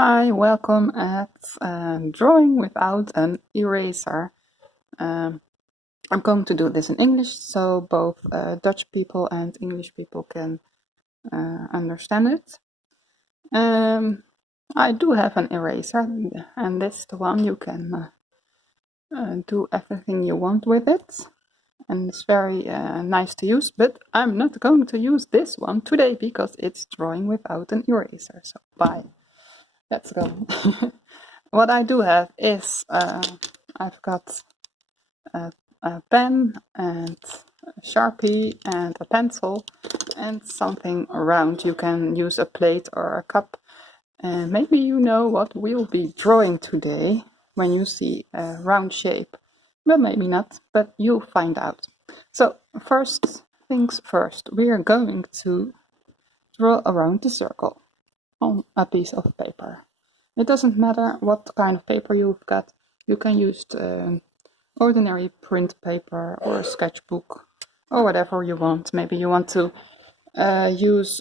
Hi, welcome at Drawing Without an Eraser. I'm going to do this in English so both Dutch people and English people can understand it. I do have an eraser, and this is the one you can do everything you want with it. And it's very nice to use, but I'm not going to use this one today because it's Drawing Without an Eraser. So bye. Let's go. What I do have is I've got a pen and a Sharpie and a pencil and something around. You can use a plate or a cup. And maybe you know what we'll be drawing today when you see a round shape. But maybe not, but you'll find out. So first things first, we are going to draw around the circle on a piece of paper. It doesn't matter what kind of paper you've got. You can use ordinary print paper or a sketchbook or whatever you want. Maybe you want to use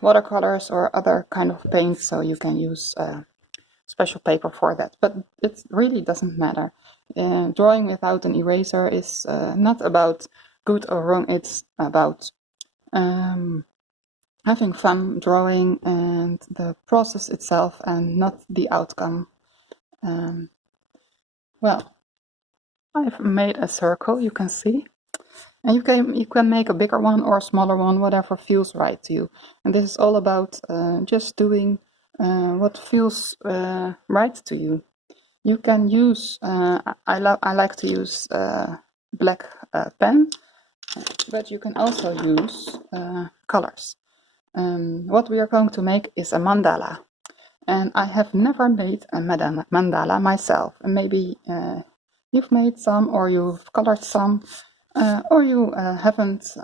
watercolors or other kind of paint, so you can use special paper for that. But it really doesn't matter. Drawing without an eraser is not about good or wrong. It's about having fun drawing and the process itself and not the outcome. Well, I've made a circle, you can see, and you can make a bigger one or a smaller one, whatever feels right to you. And this is all about just doing what feels right to you. You can use I like to use black pen, but you can also use colors. What we are going to make is a mandala, and I have never made a mandala myself. And maybe you've made some, or you've colored some, or you haven't,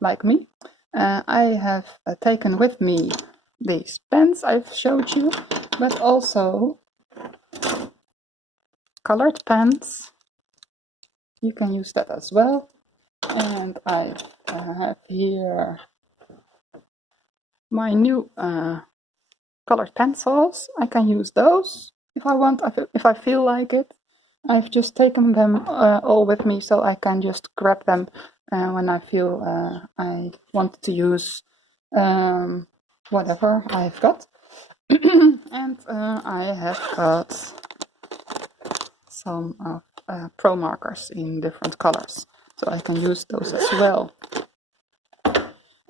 like me. I have taken with me these pens I've showed you, but also colored pens. You can use that as well. And I have here my new colored pencils. I can use those if I want, if I feel like it. I've just taken them all with me, so I can just grab them when I feel I want to use whatever I've got. And I have got some pro markers in different colors, so I can use those as well.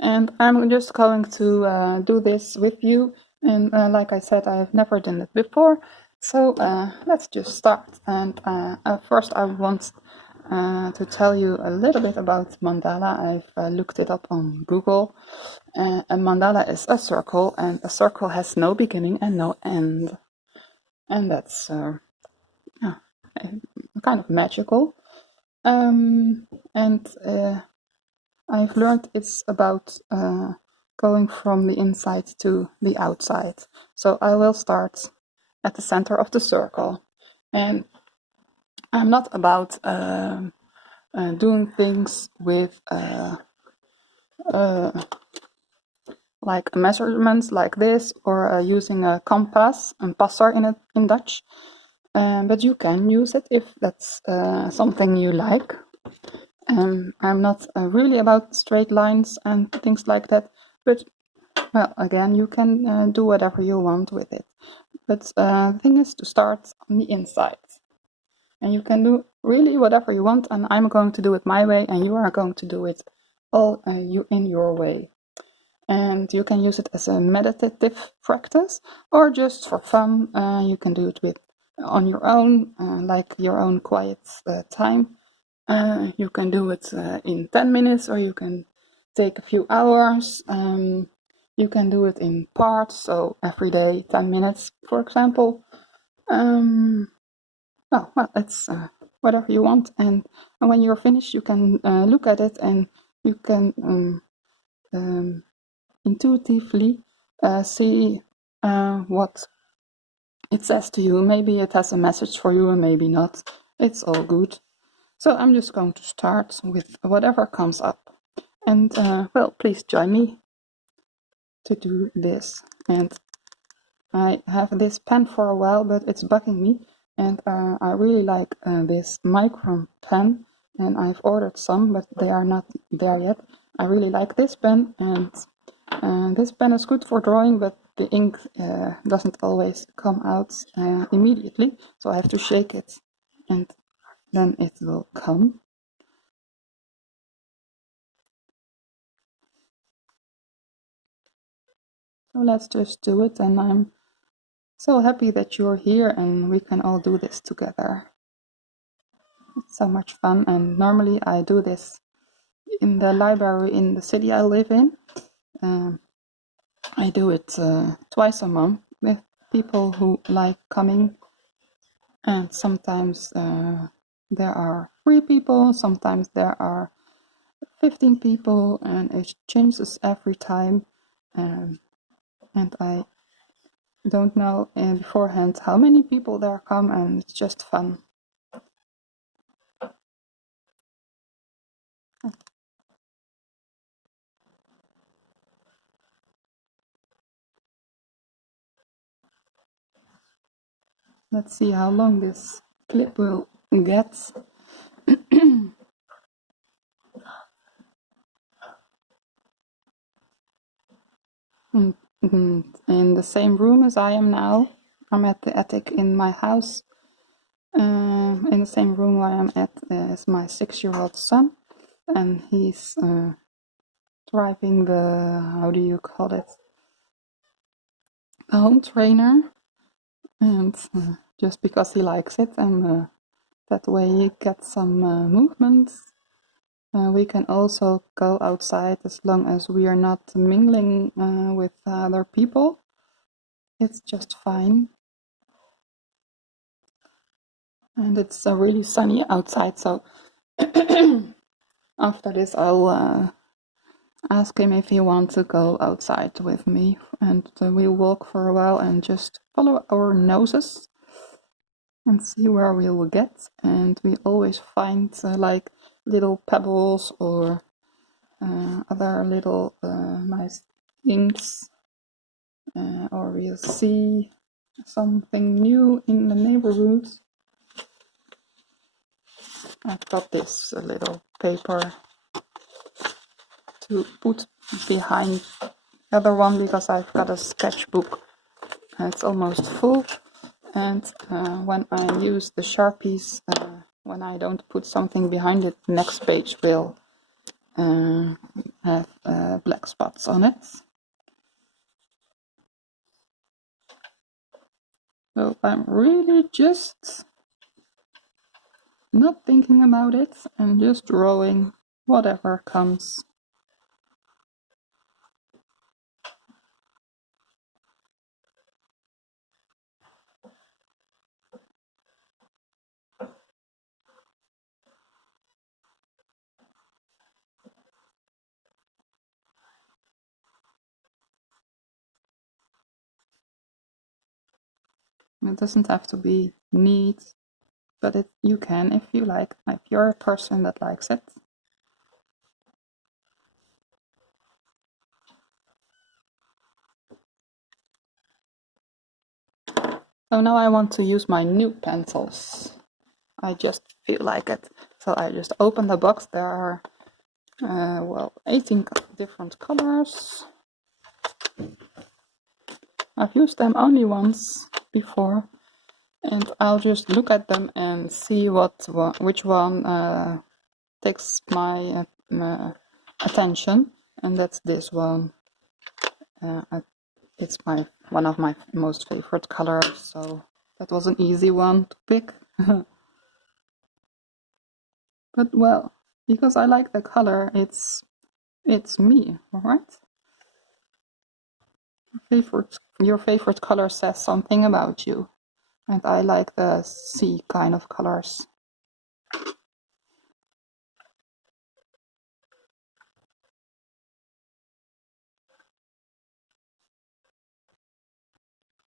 And I'm just going to do this with you. And like I said, I've never done it before. So let's just start. And first I want to tell you a little bit about mandala. I've looked it up on Google. A mandala is a circle, and a circle has no beginning and no end. And that's kind of magical. And I've learned it's about going from the inside to the outside. So I will start at the center of the circle. And I'm not about doing things with like measurements like this, or using a compass, een passer in Dutch. But you can use it if that's something you like. I'm not really about straight lines and things like that, but well, again, you can do whatever you want with it. But the thing is to start on the inside. And you can do really whatever you want, and I'm going to do it my way, and you are going to do it all in your way. And you can use it as a meditative practice, or just for fun. You can do it on your own, like your own quiet time. You can do it in 10 minutes, or you can take a few hours. You can do it in parts, so every day 10 minutes, for example. Well, it's whatever you want. And when you're finished, you can look at it, and you can intuitively see what it says to you. Maybe it has a message for you, and maybe not. It's all good. So I'm just going to start with whatever comes up. And well, please join me to do this. And I have this pen for a while, but it's bugging me, and I really like this micron pen, and I've ordered some, but they are not there yet. I really like this pen, and this pen is good for drawing, but the ink doesn't always come out immediately, so I have to shake it, and then it will come. So let's just do it, and I'm so happy that you're here and we can all do this together. It's so much fun, and normally I do this in the library in the city I live in. I do it twice a month with people who like coming, and sometimes there are 3 people, sometimes there are 15 people, and it changes every time. And I don't know beforehand how many people there come, and it's just fun. Let's see how long this clip will get. In the same room as I am now. I'm at the attic in my house. In the same room where I'm at is my 6-year-old son, and he's driving the, how do you call it, a home trainer, and just because he likes it, and that way he gets some movement. We can also go outside as long as we are not mingling with other people. It's just fine. And it's really sunny outside, so after this I'll ask him if he wants to go outside with me, and we'll walk for a while and just follow our noses and see where we will get. And we always find like little pebbles or other little nice things, or we'll see something new in the neighborhood. I've got this little paper to put behind the other one because I've got a sketchbook. It's almost full, and when I use the Sharpies, when I don't put something behind it, the next page will have black spots on it. So I'm really just not thinking about it and just drawing whatever comes. It doesn't have to be neat, but you can if you like, if you're a person that likes it. So now I want to use my new pencils. I just feel like it. So I just open the box. There are, 18 different colors. I've used them only once before, and I'll just look at them and see which one takes my attention, and that's this one. It's one of my most favorite colors, so that was an easy one to pick. But well, because I like the color, it's me, alright? Your favorite color says something about you, and I like the sea kind of colors.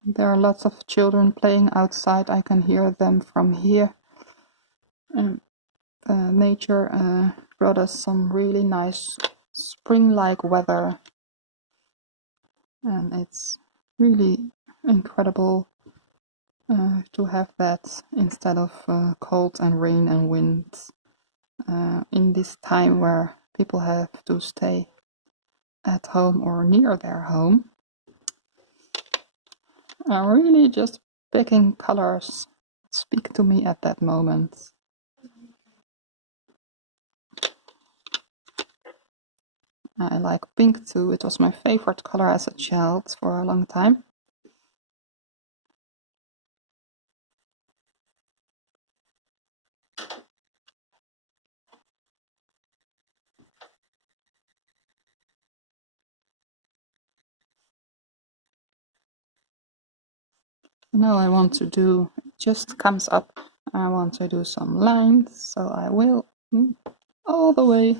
There are lots of children playing outside. I can hear them from here. And nature brought us some really nice spring-like weather, and it's really incredible to have that instead of cold and rain and wind in this time where people have to stay at home or near their home. Really just picking colors speak to me at that moment. I like pink too. It was my favorite color as a child for a long time. Now I want to do, it just comes up, I want to do some lines, so I will all the way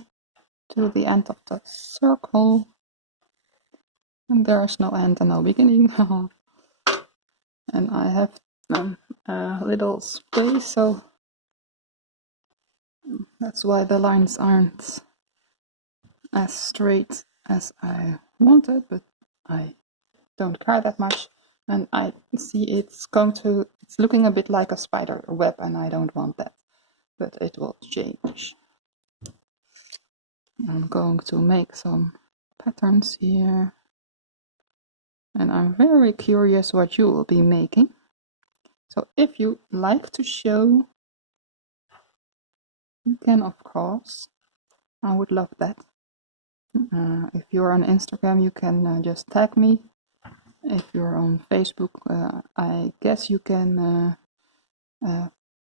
to the end of the circle. And there is no end and no beginning. And I have a little space, so that's why the lines aren't as straight as I wanted, but I don't care that much. And I see it's looking a bit like a spider web, and I don't want that, but it will change. I'm going to make some patterns here, and I'm very curious what you will be making. So if you like to show, you can, of course. I would love that. If you're on Instagram, you can just tag me. If you're on Facebook, I guess you can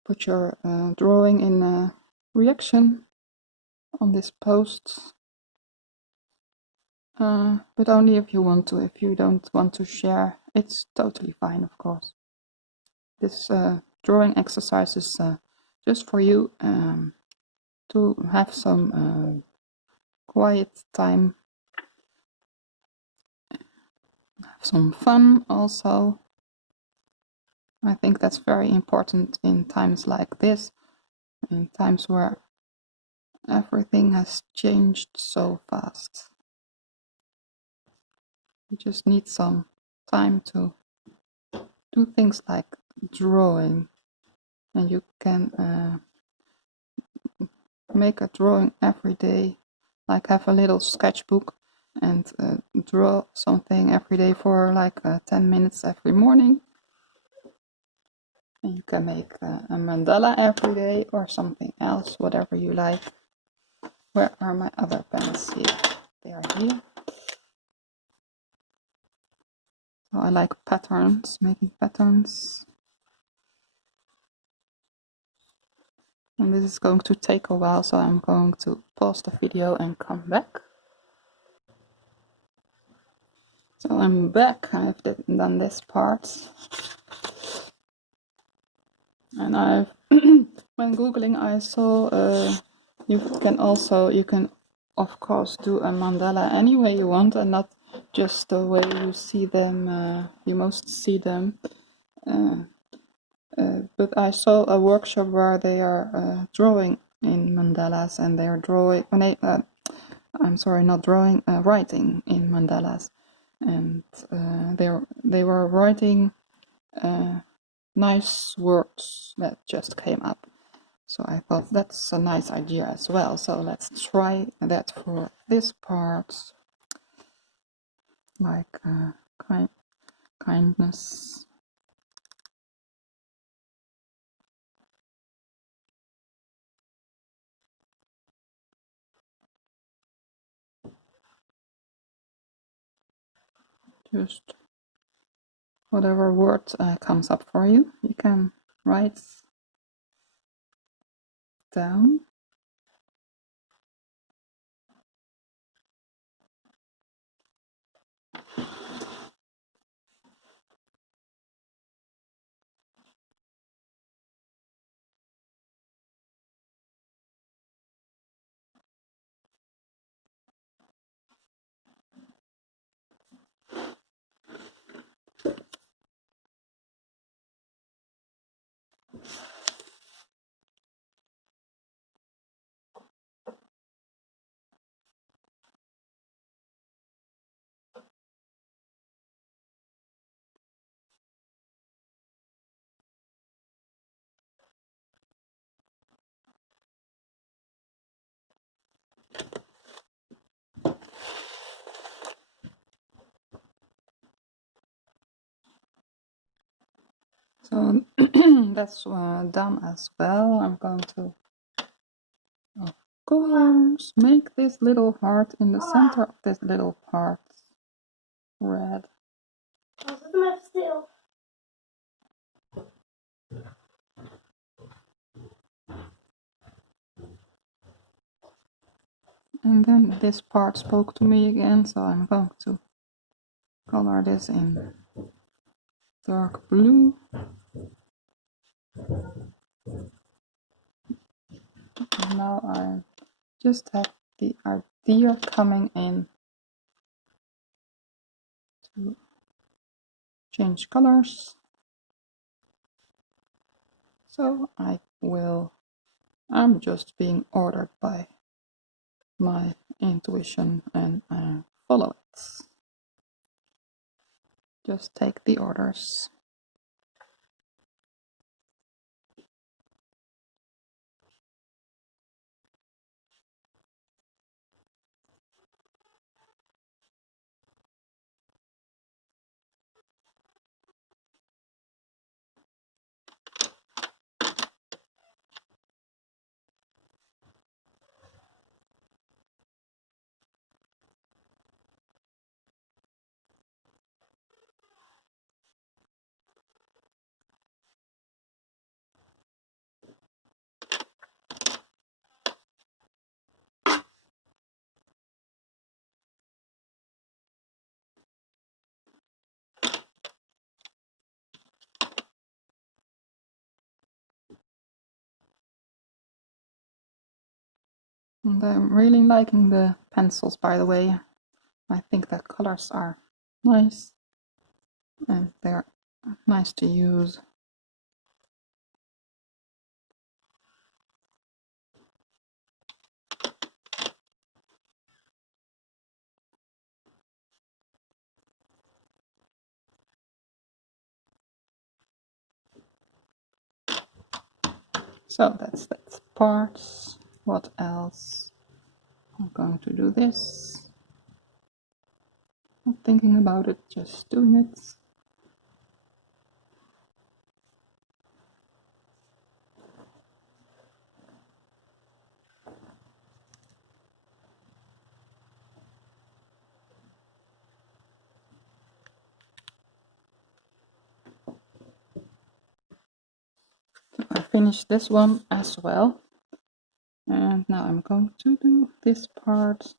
put your drawing in a reaction on this post. But only if you want to. If you don't want to share, it's totally fine, of course. This drawing exercise is just for you to have some quiet time, have some fun also. I think that's very important in times like this, in times where everything has changed so fast. You just need some time to do things like drawing, and you can make a drawing every day, like have a little sketchbook and draw something every day for like 10 minutes every morning. And you can make a mandala every day or something else, whatever you like. Where are my other pens? Here, they are here. So I like patterns, making patterns. And this is going to take a while, so I'm going to pause the video and come back. So I'm back, I've done this part. And I've, when Googling, I saw you can of course do a mandala any way you want and not just the way you see them, you most see them. But I saw a workshop where they are drawing in mandalas, and they are drawing, I'm sorry, not drawing, writing in mandalas. And they were writing nice words that just came up. So I thought that's a nice idea as well. So let's try that for this part, like kindness. Just whatever word comes up for you, you can write down. So that's done as well. I'm going to, of course, make this little heart in the center of this little part red. And then this part spoke to me again, so I'm going to color this in dark blue. And now I just have the idea coming in to change colors. So I'm just being ordered by my intuition and I follow it. Just take the orders. And I'm really liking the pencils, by the way. I think the colors are nice and they're nice to use. So that's that parts. What else? I'm going to do this. Not thinking about it, just doing it. I finished this one as well. And now I'm going to do this part.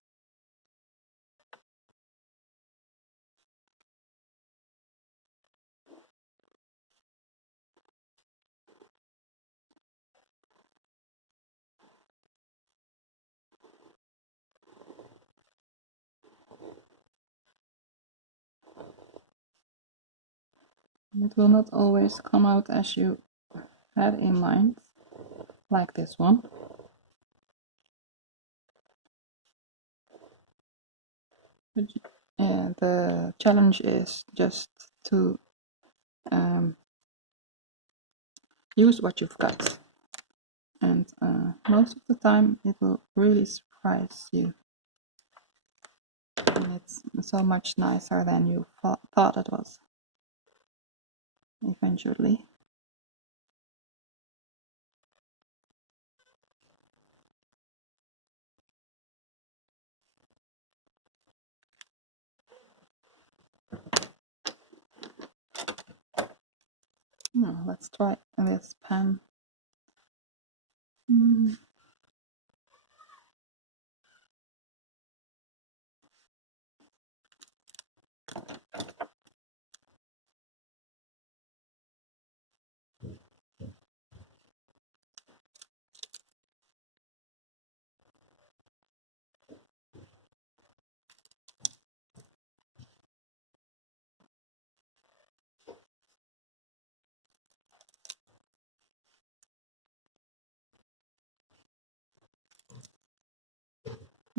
It will not always come out as you had in mind, like this one. The challenge is just to use what you've got. And most of the time it will really surprise you. And it's so much nicer than you thought it was eventually. Now let's try this pen.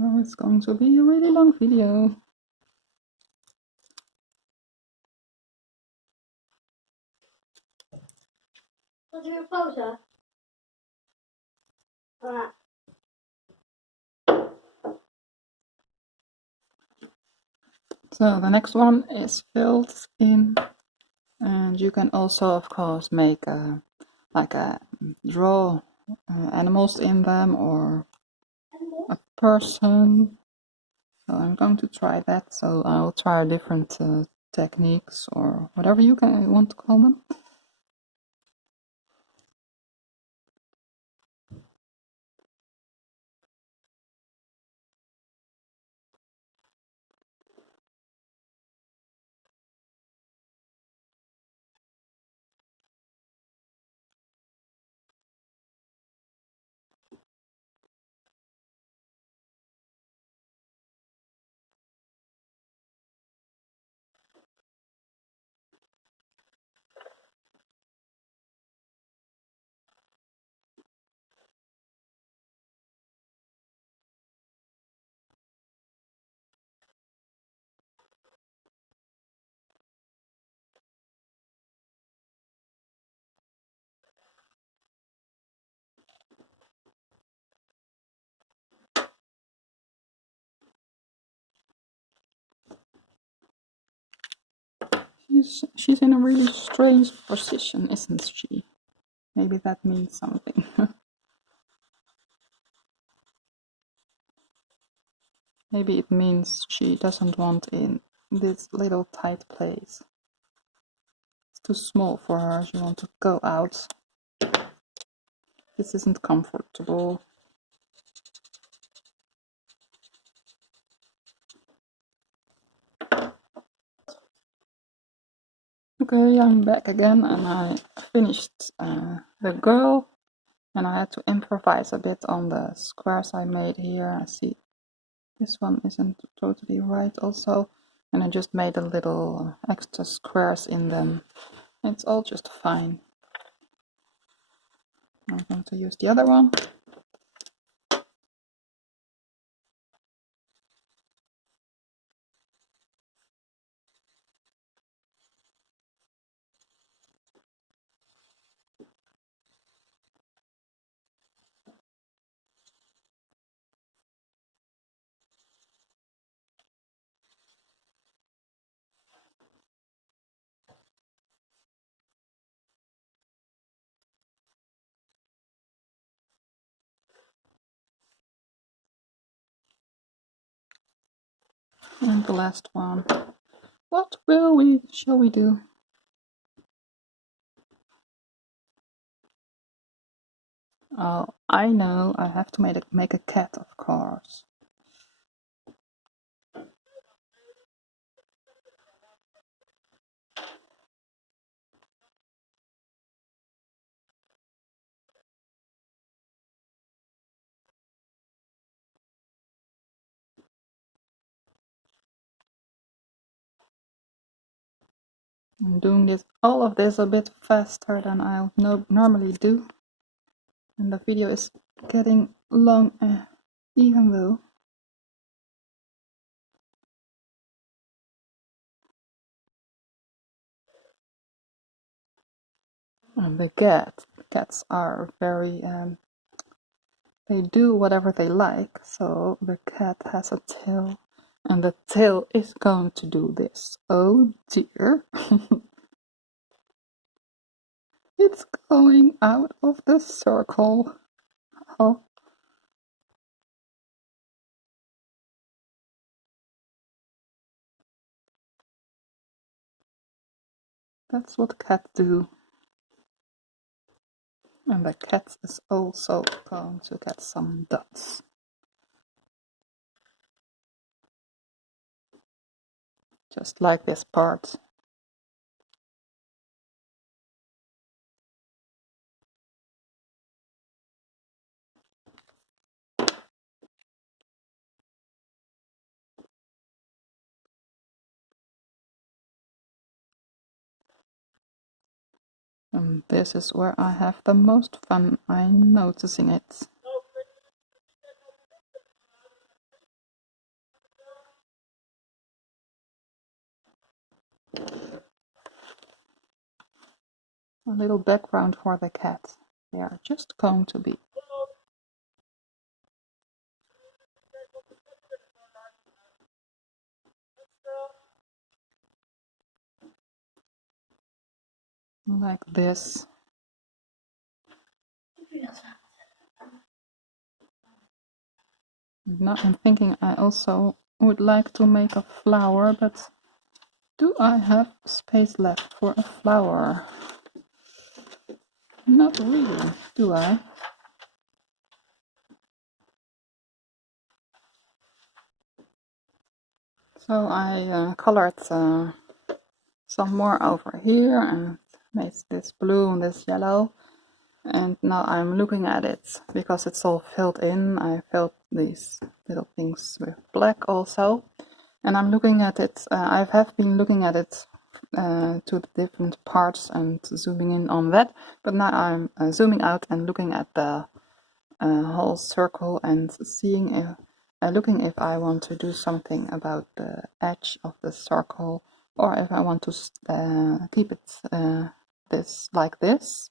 Oh, it's going to be a really long video. Wat is weer pauze? So the next one is filled in, and And you can also, of course, make draw animals in them or a person. So I'm going to try that. So I'll try different techniques or whatever you want to call them. She's in a really strange position, isn't she? Maybe that means something. Maybe it means she doesn't want in this little tight place. It's too small for her. She wants to go out. This isn't comfortable. Okay, I'm back again and I finished the girl and I had to improvise a bit on the squares I made here. I see this one isn't totally right also, and I just made a little extra squares in them. It's all just fine. I'm going to use the other one. And the last one. What shall we do? Oh, I know, I have to make a cat, of course. I'm doing all of this a bit faster than I'll normally do. And the video is getting long, even though. And the cats are very, they do whatever they like. So the cat has a tail, and the tail is going to do this. Oh dear. It's going out of the circle. Oh. That's what cats do. And the cat is also going to get some dots. Just like this part. And this is where I have the most fun. I'm noticing it. A little background for the cat. They are just going to be. like this. Now I'm thinking I also would like to make a flower, but do I have space left for a flower? Not really, do I? So I colored some more over here and made this blue and this yellow. And now I'm looking at it because it's all filled in. I filled these little things with black also. And I'm looking at it. I have been looking at it to the different parts and zooming in on that. But now I'm zooming out and looking at the whole circle and seeing if, looking if I want to do something about the edge of the circle, or if I want to keep it this like this.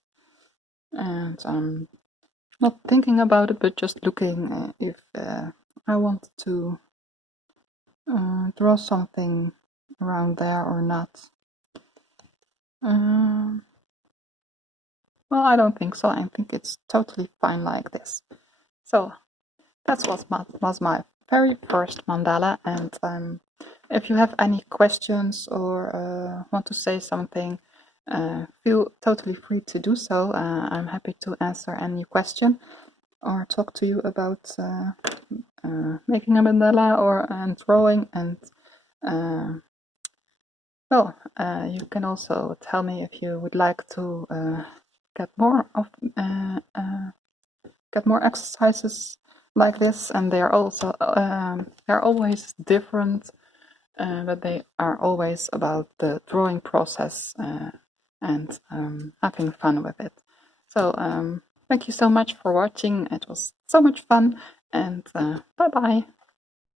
And I'm not thinking about it, but just looking if I want to draw something around there or not. Well, I don't think so. I think it's totally fine like this. So that was my very first mandala, and if you have any questions or want to say something, feel totally free to do so. I'm happy to answer any question or talk to you about making a mandala or drawing. And well, you can also tell me if you would like to get more exercises like this, and they are also they're always different, but they are always about the drawing process and having fun with it. So thank you so much for watching. It was so much fun, and bye bye.